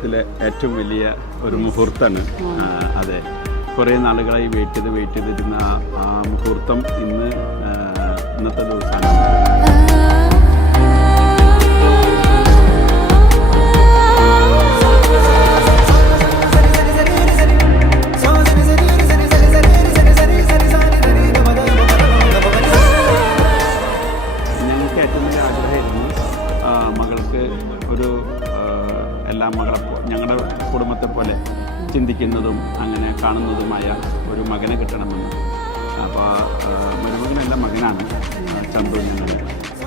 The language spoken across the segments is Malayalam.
ജീവിതത്തിലെ ഏറ്റവും വലിയ ഒരു മുഹൂർത്തമാണ്. അതെ, കുറേ നാളുകളായി വെയിറ്റ് ചെയ്തിരുന്ന ആ മുഹൂർത്തം ഇന്നത്തെ ദിവസമാണ്. ഞങ്ങൾക്ക് ഏറ്റവും വലിയ ആഗ്രഹമായിരുന്നു മകൾക്ക് ഒരു ഞങ്ങളുടെ കുടുംബത്തെ പോലെ ചിന്തിക്കുന്നതും അങ്ങനെ കാണുന്നതുമായ ഒരു മകനെ കിട്ടണമെന്ന്. അപ്പോൾ മരുമകനല്ല, മകനാണ് ചന്തു ഞങ്ങൾ.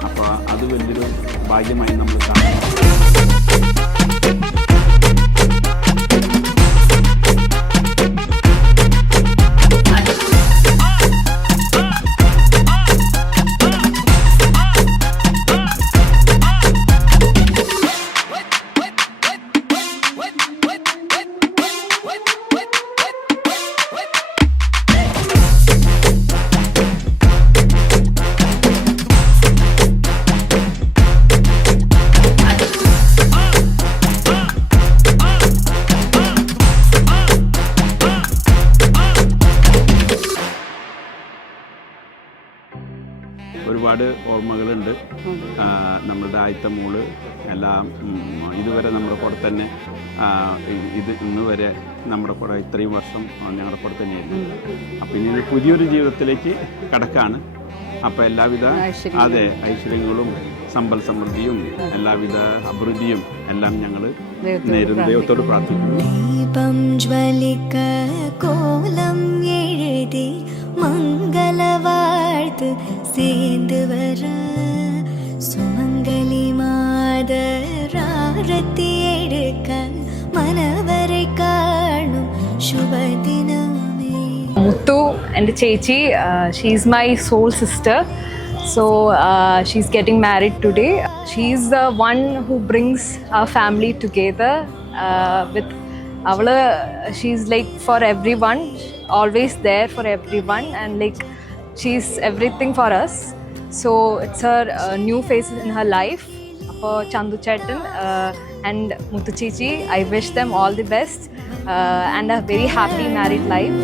അപ്പോൾ അത് വലിയൊരു ഭാഗ്യമായി നമ്മൾ കാണുന്നു. ഒരുപാട് ഓർമ്മകളുണ്ട്. നമ്മളുടെ ആദ്യത്തെ മോള് എല്ലാം ഇതുവരെ നമ്മുടെ കൂടെ തന്നെ, ഇന്ന് വരെ നമ്മുടെ കൂടെ ഇത്രയും വർഷം ഞങ്ങളുടെ കൂടെ തന്നെയായിരുന്നു. അപ്പം ഇനി ഒരു പുതിയൊരു ജീവിതത്തിലേക്ക് കടക്കാണ്. അപ്പോൾ എല്ലാവിധ ഐശ്വര്യങ്ങളും സമ്പൽ സമൃദ്ധിയും എല്ലാവിധ അഭിവൃദ്ധിയും എല്ലാം ഞങ്ങൾ നേരുന്ന ദൈവത്തോട് പ്രാർത്ഥിക്കുന്നു. ദീപം ജ്വലിക്ക കോലം എഴുതി മംഗളവാഴ്ത്ത് சேர்ந்து வர சுமங்கலி மாதராரத்தி எடுக்க மனவரை காணும் ശുഭദിനമേ. Muthu and Chechi, she's my soul sister. So she's getting married today. She's the one who brings our family together with avla. She's like for everyone, always there for everyone, and like she's everything for us. So it's her new phase in her life. For Chandu Chetan and Muthu Chechi, I wish them all the best and a very happy married life.